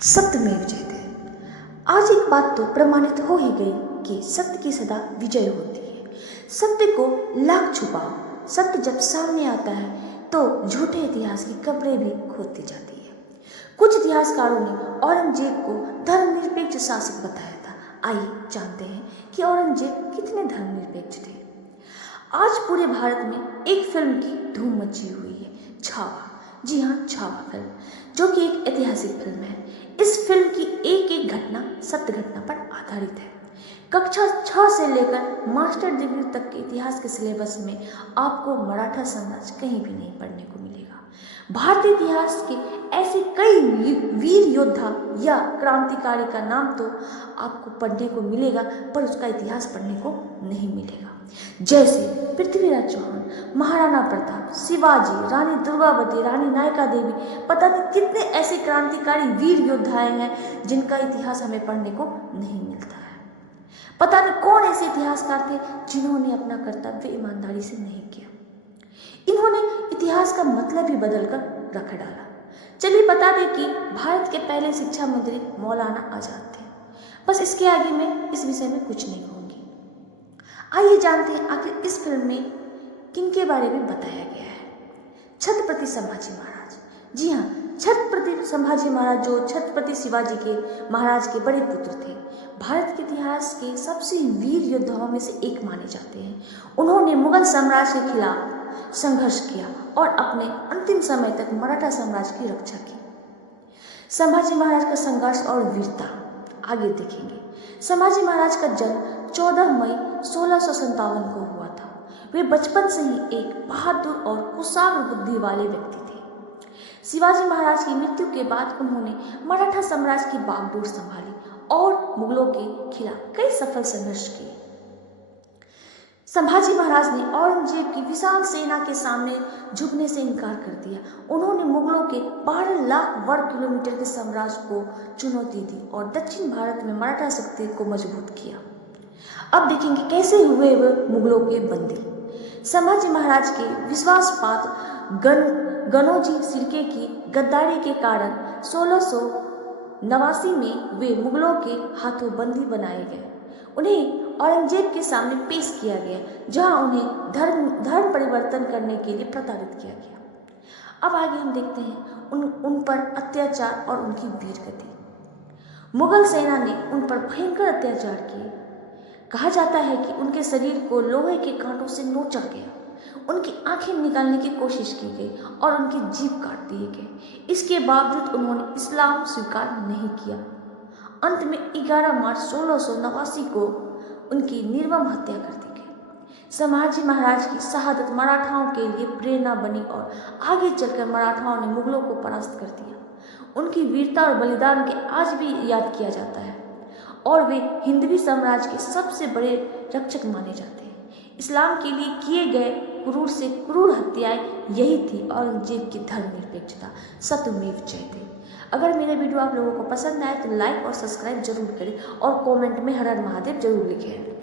सत्यमेव जयते। आज एक बात तो प्रमाणित हो ही गई कि सत्य की सदा विजय होती है। सत्य को लाख छुपाओ, सत्य जब सामने आता है तो झूठे इतिहास की कब्रें भी खोदती जाती है। कुछ इतिहासकारों ने औरंगजेब को धर्मनिरपेक्ष शासक बताया था। आइए जानते हैं कि औरंगजेब कितने धर्मनिरपेक्ष थे। आज पूरे भारत में एक फिल्म की धूम मची हुई है, छावा। जी हाँ, छावा फिल्म, जो कि एक ऐतिहासिक फिल्म है। इस फिल्म की एक एक घटना सत्य घटना पर आधारित है। कक्षा 6 से लेकर मास्टर डिग्री तक के इतिहास के सिलेबस में आपको मराठा साम्राज्य कहीं भी नहीं पढ़ने को मिलेगा। भारतीय इतिहास के ऐसे कई वीर योद्धा या क्रांतिकारी का नाम तो आपको पढ़ने को मिलेगा, पर उसका इतिहास पढ़ने को नहीं मिलेगा। जैसे पृथ्वीराज चौहान, महाराणा प्रताप, शिवाजी, रानी दुर्गावती, रानी नायका देवी, पता नहीं कितने ऐसे क्रांतिकारी वीर योद्धाएं हैं जिनका इतिहास हमें पढ़ने को नहीं मिलता है। पता नहीं कौन ऐसे इतिहासकार थे जिन्होंने अपना कर्तव्य ईमानदारी से नहीं किया। इन्होंने इतिहास का मतलब ही बदल कर रख डाला। चलिए बता दें कि भारत के पहले शिक्षा मंत्री मौलाना आजाद थे। बस इसके आगे मैं इस विषय में कुछ नहीं कहूँगी। आइए जानते हैं आखिर इस फिल्म में किनके बारे में बताया गया है। छत्रपति संभाजी महाराज। जी हाँ, छत्रपति संभाजी महाराज जो छत्रपति शिवाजी के महाराज के बड़े पुत्र थे, भारत के इतिहास के सबसे वीर योद्धाओं में से एक माने जाते हैं। उन्होंने मुगल साम्राज्य के खिलाफ संघर्ष किया और अपने अंतिम समय तक मराठा साम्राज्य की रक्षा की। संभाजी महाराज का संघर्ष और वीरता आगे देखेंगे। संभाजी महाराज का जन्म 14 मई 1657 को हुआ था। वे बचपन से ही एक बहादुर और कुशाग्र बुद्धि वाले व्यक्ति थे। शिवाजी महाराज की मृत्यु के बाद उन्होंने मराठा साम्राज्य की बागडोर संभाली और मुगलों के खिलाफ कई सफल संघर्ष किए। संभाजी महाराज ने औरंगजेब की विशाल सेना के सामने झुकने से इनकार कर दिया। उन्होंने मुगलों के 12 लाख वर्ग किलोमीटर के साम्राज्य को चुनौती दी और दक्षिण भारत में मराठा शक्ति को मजबूत किया। अब देखेंगे कैसे हुए वे मुगलों के बंदी। संभाजी महाराज के विश्वासपात गनोजी सिरके की गद्दारी के कारण 1689 में वे मुगलों के हाथों बंदी बनाए गए। उन्हें औरंगजेब के सामने पेश किया गया, जहां उन्हें धर्म परिवर्तन करने के लिए प्रताड़ित किया गया। अब आगे हम देखते हैं उन पर अत्याचार और उनकी वीरगति। मुगल सेना ने उन पर भयंकर अत्याचार किए। कहा जाता है कि उनके शरीर को लोहे के कांटों से नोचा गया, उनकी आंखें निकालने की कोशिश की गई और उनकी जीभ काट दिए गए। इसके बावजूद उन्होंने इस्लाम स्वीकार नहीं किया। अंत में 11 मार्च 1689 को उनकी निर्मम हत्या कर दी गई। संभाजी महाराज की शहादत मराठाओं के लिए प्रेरणा बनी और आगे चलकर मराठाओं ने मुगलों को परास्त कर दिया। उनकी वीरता और बलिदान के आज भी याद किया जाता है और वे हिंदवी साम्राज्य के सबसे बड़े रक्षक माने जाते हैं। इस्लाम के लिए किए गए क्रूर से क्रूर हत्याएं यही थी औरंगजेब की धर्मनिरपेक्षता। सत्यमेव जयते। अगर मेरे वीडियो आप लोगों को पसंद आए तो लाइक और सब्सक्राइब जरूर करें और कमेंट में हर हर महादेव जरूर लिखें।